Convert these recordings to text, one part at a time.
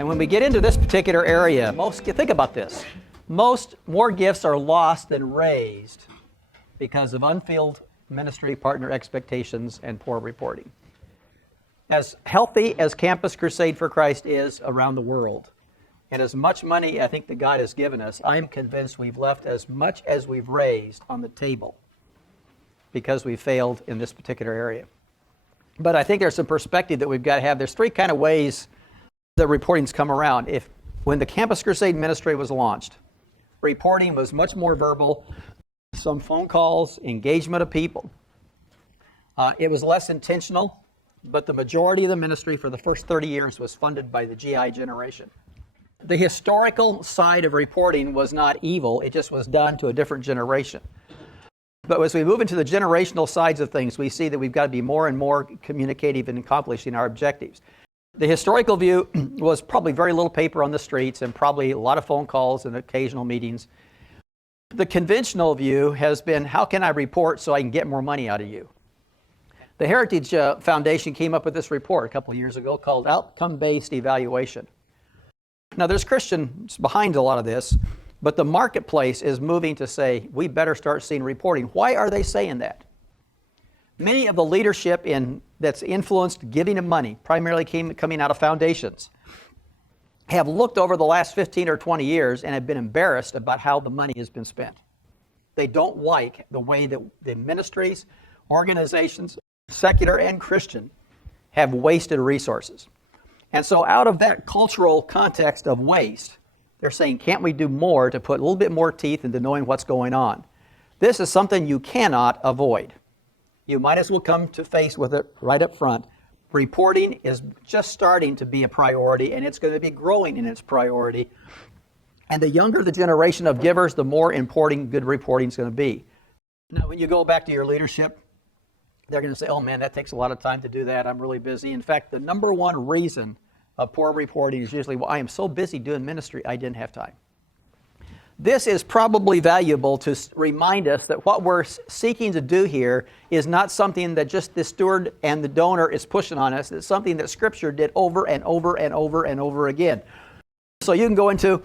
And when we get into this particular area, think about this. More gifts are lost than raised because of unfulfilled ministry partner expectations and poor reporting. As healthy as Campus Crusade for Christ is around the world, and as much money I think that God has given us, I'm convinced we've left as much as we've raised on the table because we failed in this particular area. But I think there's some perspective that we've got to have. There's three kind of ways that reporting's come around. When the Campus Crusade ministry was launched, reporting was much more verbal, some phone calls, engagement of people. It was less intentional, but the majority of the ministry for the first 30 years was funded by the GI generation. The historical side of reporting was not evil, it just was done to a different generation. But as we move into the generational sides of things, we see that we've got to be more and more communicative in accomplishing our objectives. The historical view was probably very little paper on the streets and probably a lot of phone calls and occasional meetings. The conventional view has been, how can I report so I can get more money out of you? The Heritage Foundation came up with this report a couple of years ago called Outcome-Based Evaluation. Now, there's Christians behind a lot of this, but the marketplace is moving to say, we better start seeing reporting. Why are they saying that? Many of the leadership that's influenced giving of money, primarily coming out of foundations, have looked over the last 15 or 20 years and have been embarrassed about how the money has been spent. They don't like the way that the ministries, organizations, secular and Christian, have wasted resources. And so out of that cultural context of waste, they're saying, can't we do more to put a little bit more teeth into knowing what's going on? This is something you cannot avoid. You might as well come to face with it right up front. Reporting is just starting to be a priority, and it's going to be growing in its priority. And the younger the generation of givers, the more important good reporting is going to be. Now, when you go back to your leadership, they're going to say, oh man, that takes a lot of time to do that. I'm really busy. In fact, the number one reason of poor reporting is usually, well, I am so busy doing ministry, I didn't have time. This is probably valuable to remind us that what we're seeking to do here is not something that just the steward and the donor is pushing on us. It's something that Scripture did over and over and over and over again. So you can go into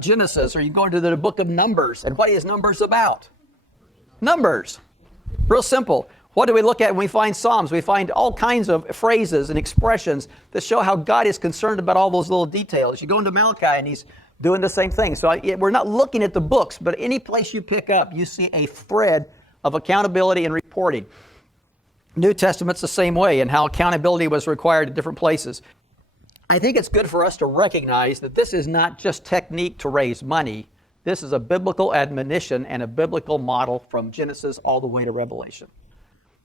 Genesis, or you can go into the book of Numbers. And what is Numbers about? Numbers. Real simple. What do we look at when we find Psalms? We find all kinds of phrases and expressions that show how God is concerned about all those little details. You go into Malachi and he's doing the same thing. So we're not looking at the books, but any place you pick up, you see a thread of accountability and reporting. New Testament's the same way, and how accountability was required at different places. I think it's good for us to recognize that this is not just technique to raise money. This is a biblical admonition and a biblical model from Genesis all the way to Revelation.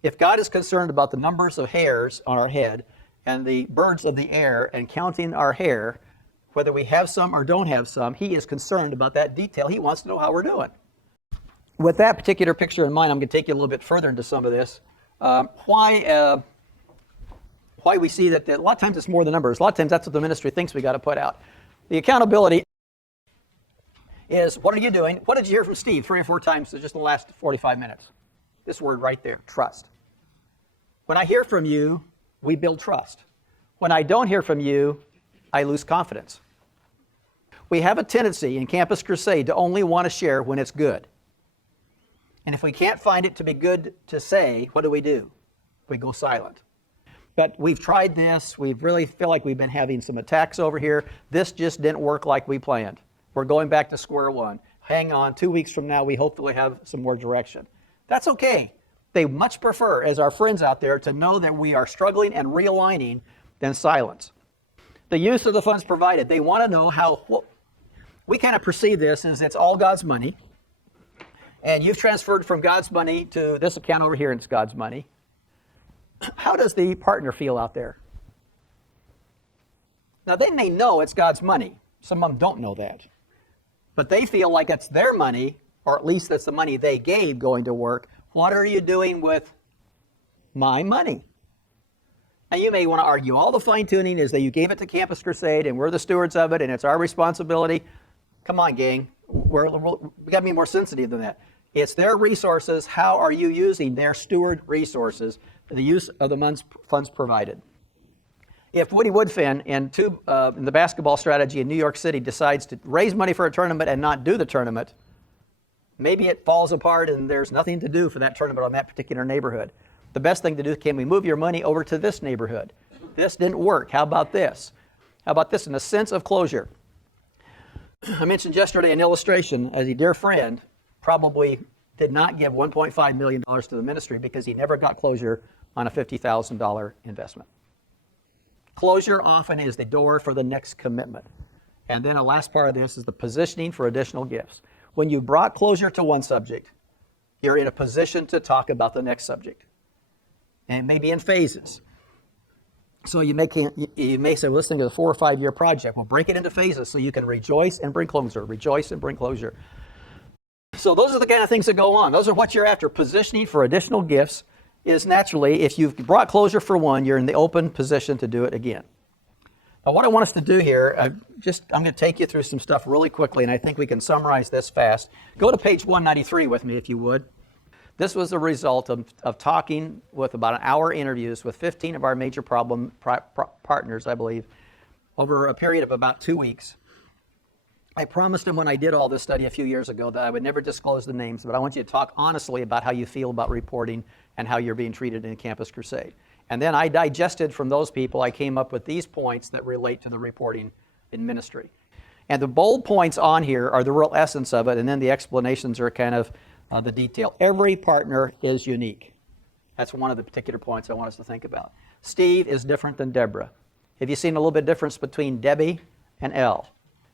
If God is concerned about the numbers of hairs on our head and the birds of the air and counting our hair, whether we have some or don't have some, He is concerned about that detail. He wants to know how we're doing. With that particular picture in mind, I'm going to take you a little bit further into some of this. Why we see that a lot of times it's more the numbers. A lot of times that's what the ministry thinks we got to put out. The accountability is, what are you doing? What did you hear from Steve 3 or 4 times just in the last 45 minutes? This word right there, trust. When I hear from you, we build trust. When I don't hear from you, I lose confidence. We have a tendency in Campus Crusade to only want to share when it's good. And if we can't find it to be good to say, what do? We go silent. But we've tried this. We really feel like we've been having some attacks over here. This just didn't work like we planned. We're going back to square one. Hang on, 2 weeks from now, we hopefully have some more direction. That's okay. They much prefer, as our friends out there, to know that we are struggling and realigning than silence. The use of the funds provided. They want to know how, we kind of perceive this as it's all God's money. And you've transferred from God's money to this account over here, and it's God's money. How does the partner feel out there? Now, they may know it's God's money. Some of them don't know that. But they feel like it's their money, or at least that's the money they gave going to work. What are you doing with my money? Now, you may want to argue all the fine-tuning is that you gave it to Campus Crusade, and we're the stewards of it, and it's our responsibility. Come on, gang. We got to be more sensitive than that. It's their resources. How are you using their steward resources for the use of the funds provided? If Woody Woodfin in the basketball strategy in New York City decides to raise money for a tournament and not do the tournament, maybe it falls apart and there's nothing to do for that tournament on that particular neighborhood. The best thing to do, can we move your money over to this neighborhood? This didn't work. How about this? How about this in a sense of closure? I mentioned yesterday an illustration as a dear friend probably did not give $1.5 million to the ministry because he never got closure on a $50,000 investment. Closure often is the door for the next commitment. And then the last part of this is the positioning for additional gifts. When you brought closure to one subject, you're in a position to talk about the next subject. And it may be in phases. So you may say, well, listening to a 4 or 5 year project, well, break it into phases so you can rejoice and bring closure, rejoice and bring closure. So those are the kind of things that go on. Those are what you're after. Positioning for additional gifts is naturally, if you've brought closure for one, you're in the open position to do it again. Now, what I want us to do here, I'm going to take you through some stuff really quickly, and I think we can summarize this fast. Go to page 193 with me, if you would. This was a result of talking with about an hour interviews with 15 of our major partners, I believe, over a period of about 2 weeks. I promised them when I did all this study a few years ago that I would never disclose the names, but I want you to talk honestly about how you feel about reporting and how you're being treated in Campus Crusade. And then I digested from those people, I came up with these points that relate to the reporting in ministry. And the bold points on here are the real essence of it, and then the explanations are kind of the detail. Every partner is unique. That's one of the particular points I want us to think about. Steve is different than Deborah. Have you seen a little bit of difference between Debbie and Elle?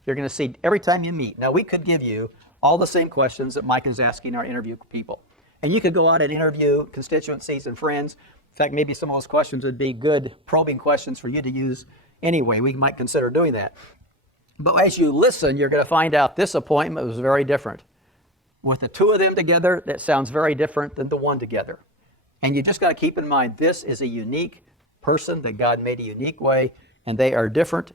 You're going to see every time you meet. Now, we could give you all the same questions that Mike is asking our interview people. And you could go out and interview constituencies and friends. In fact, maybe some of those questions would be good probing questions for you to use anyway. We might consider doing that. But as you listen, you're going to find out this appointment was very different. With the two of them together, that sounds very different than the one together. And you just got to keep in mind, this is a unique person that God made a unique way, and they are different.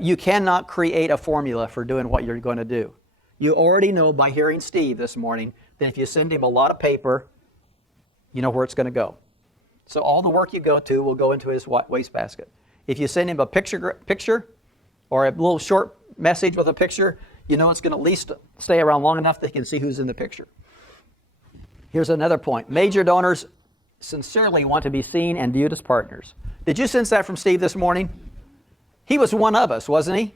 You cannot create a formula for doing what you're going to do. You already know by hearing Steve this morning that if you send him a lot of paper, you know where it's going to go. So all the work you go to will go into his wastebasket. If you send him a picture or a little short message with a picture, you know it's going to at least stay around long enough that he can see who's in the picture. Here's another point. Major donors sincerely want to be seen and viewed as partners. Did you sense that from Steve this morning? He was one of us, wasn't he?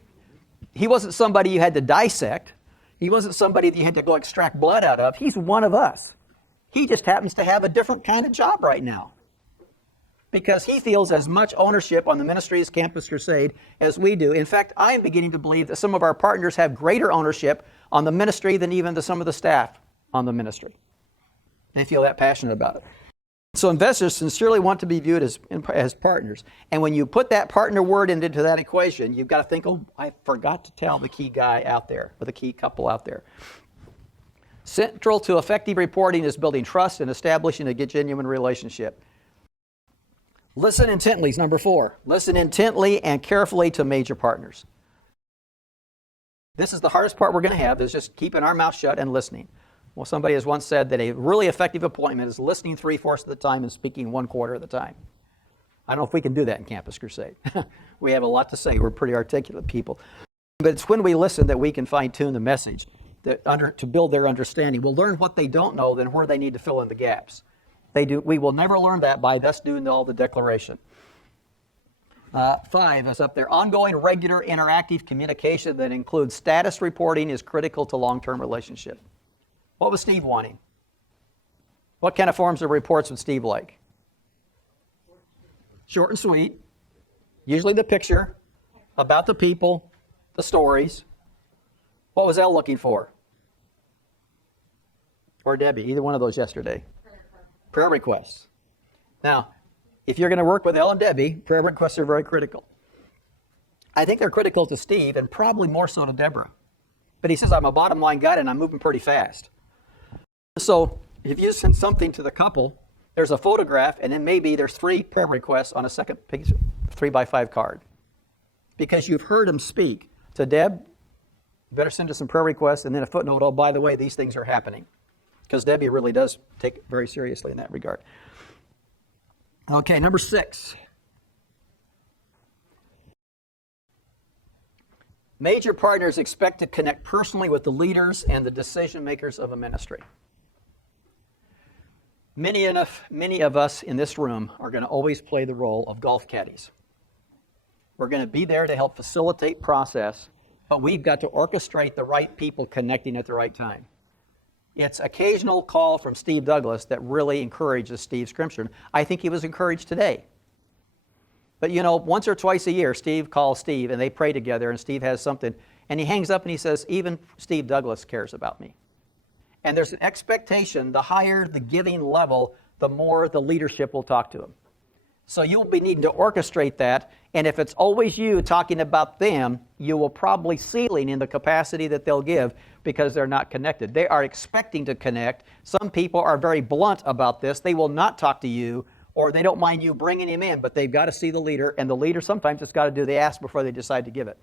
He wasn't somebody you had to dissect. He wasn't somebody that you had to go extract blood out of. He's one of us. He just happens to have a different kind of job right now, because he feels as much ownership on the ministry as Campus Crusade as we do. In fact, I am beginning to believe that some of our partners have greater ownership on the ministry than even some of the staff on the ministry. They feel that passionate about it. So investors sincerely want to be viewed as partners. And when you put that partner word into that equation, you've got to think, oh, I forgot to tell the key guy out there, or the key couple out there. Central to effective reporting is building trust and establishing a genuine relationship. Listen intently is number 4. Listen intently and carefully to major partners. This is the hardest part we're going to have, is just keeping our mouth shut and listening. Well, somebody has once said that a really effective appointment is listening 3/4 of the time and speaking 1/4 of the time. I don't know if we can do that in Campus Crusade. We have a lot to say. We're pretty articulate people. But it's when we listen that we can fine-tune the message to build their understanding. We'll learn what they don't know, then where they need to fill in the gaps. We will never learn that by thus doing all the declaration. 5 is up there. Ongoing, regular, interactive communication that includes status reporting is critical to long-term relationship. What was Steve wanting? What kind of forms of reports would Steve like? Short and sweet. Usually the picture, about the people, the stories. What was Elle looking for? Or Debbie, either one of those yesterday. Prayer requests. Now, if you're going to work with Elle and Debbie, prayer requests are very critical. I think they're critical to Steve, and probably more so to Deborah. But he says, I'm a bottom line guy and I'm moving pretty fast. So if you send something to the couple, there's a photograph, and then maybe there's 3 prayer requests on a second page, 3x5 card. Because you've heard him speak to Deb, you better send us some prayer requests, and then a footnote, oh, by the way, these things are happening. Because Debbie really does take it very seriously in that regard. Okay, number 6. Major partners expect to connect personally with the leaders and the decision makers of a ministry. Many of us in this room are going to always play the role of golf caddies. We're going to be there to help facilitate process, but we've got to orchestrate the right people connecting at the right time. It's occasional call from Steve Douglas that really encourages Steve Scrimshire. I think he was encouraged today. But you know, once or twice a year, Steve calls Steve and they pray together and Steve has something. And he hangs up and he says, even Steve Douglas cares about me. And there's an expectation, the higher the giving level, the more the leadership will talk to him. So you'll be needing to orchestrate that. And if it's always you talking about them, you will probably ceiling in the capacity that they'll give because they're not connected. They are expecting to connect. Some people are very blunt about this. They will not talk to you, or they don't mind you bringing him in, but they've got to see the leader, and the leader sometimes has got to do the ask before they decide to give it.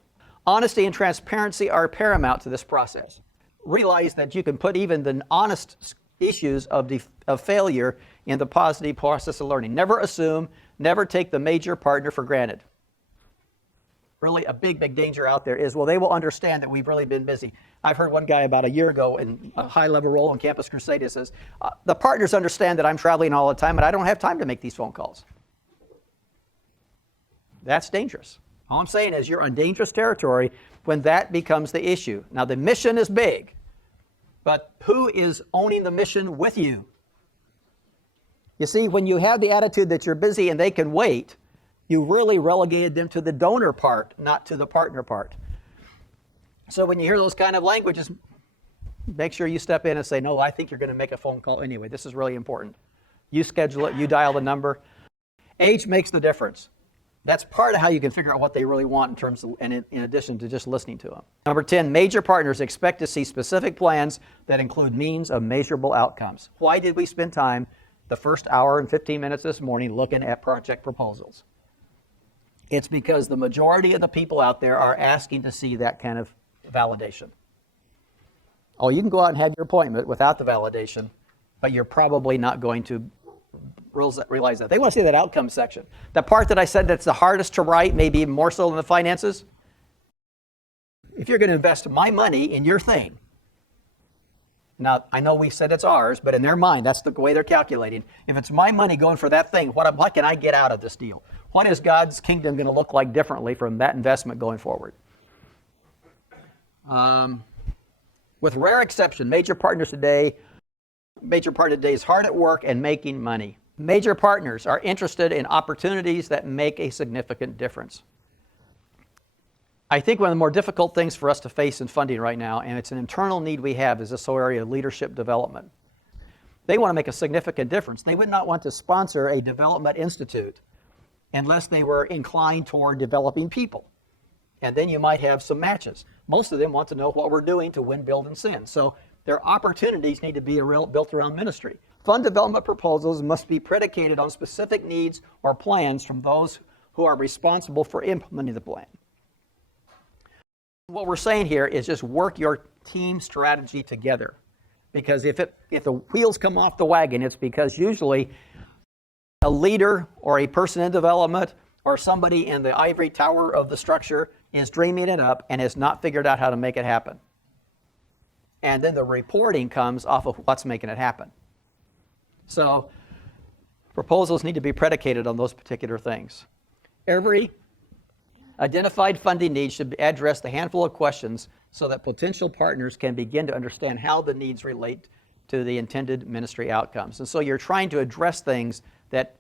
Honesty and transparency are paramount to this process. Realize that you can put even the honest issues of failure in the positive process of learning. Never assume, never take the major partner for granted. Really a big danger out there is, well, they will understand that we've really been busy. I've heard one guy about a year ago in a high-level role on Campus Crusade. He says, the partners understand that I'm traveling all the time and I don't have time to make these phone calls. That's dangerous. All I'm saying is you're on dangerous territory when that becomes the issue. Now, the mission is big, but who is owning the mission with you? You see, when you have the attitude that you're busy and they can wait, you really relegated them to the donor part, not to the partner part. So when you hear those kind of languages, make sure you step in and say, no, I think you're going to make a phone call anyway. This is really important. You schedule it, you dial the number. Age makes the difference. That's part of how you can figure out what they really want in terms of, and in addition to just listening to them. Number 10, major partners expect to see specific plans that include means of measurable outcomes. Why did we spend time the first hour and 15 minutes this morning looking at project proposals? It's because the majority of the people out there are asking to see that kind of validation. Oh, you can go out and have your appointment without the validation, but you're probably not going to realize that. They want to see that outcome section. The part that I said that's the hardest to write, maybe even more so than the finances. If you're going to invest my money in your thing, now I know we said it's ours, but in their mind, that's the way they're calculating. If it's my money going for that thing, what can I get out of this deal? What is God's kingdom going to look like differently from that investment going forward? With rare exception, major partner today is hard at work and making money. Major partners are interested in opportunities that make a significant difference. I think one of the more difficult things for us to face in funding right now, and it's an internal need we have, is this whole area of leadership development. They want to make a significant difference. They would not want to sponsor a development institute unless they were inclined toward developing people. And then you might have some matches. Most of them want to know what we're doing to win, build, and send. So their opportunities need to be built around ministry. Fund development proposals must be predicated on specific needs or plans from those who are responsible for implementing the plan. What we're saying here is just work your team strategy together. Because if the wheels come off the wagon, it's because usually a leader or a person in development or somebody in the ivory tower of the structure is dreaming it up and has not figured out how to make it happen. And then the reporting comes off of what's making it happen. So proposals need to be predicated on those particular things. Every identified funding need should address the handful of questions so that potential partners can begin to understand how the needs relate to the intended ministry outcomes. And so you're trying to address things that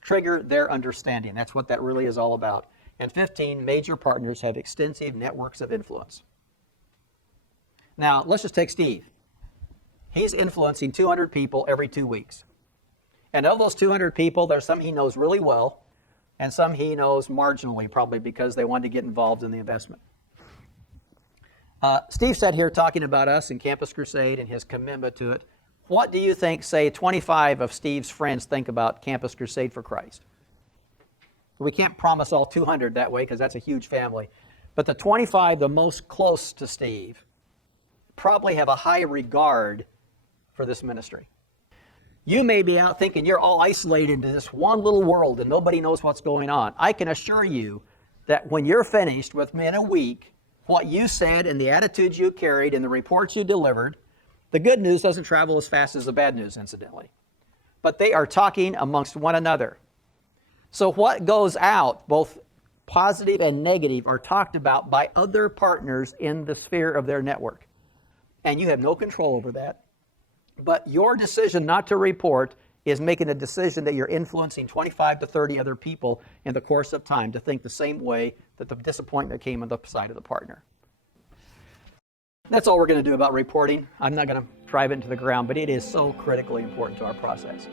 trigger their understanding. That's what that really is all about. And 15, major partners have extensive networks of influence. Now, let's just take Steve. He's influencing 200 people every 2 weeks. And of those 200 people, there's some he knows really well, and some he knows marginally, probably because they wanted to get involved in the investment. Steve sat here talking about us in Campus Crusade and his commitment to it. What do you think, say, 25 of Steve's friends think about Campus Crusade for Christ? We can't promise all 200 that way because that's a huge family. But the 25, the most close to Steve, probably have a high regard for this ministry. You may be out thinking you're all isolated into this one little world and nobody knows what's going on. I can assure you that when you're finished with me in a week, what you said and the attitudes you carried and the reports you delivered. The good news doesn't travel as fast as the bad news, incidentally. But they are talking amongst one another. So what goes out, both positive and negative, are talked about by other partners in the sphere of their network. And you have no control over that. But your decision not to report is making a decision that you're influencing 25 to 30 other people in the course of time to think the same way that the disappointment came on the side of the partner. That's all we're going to do about reporting. I'm not going to drive it into the ground, but it is so critically important to our process.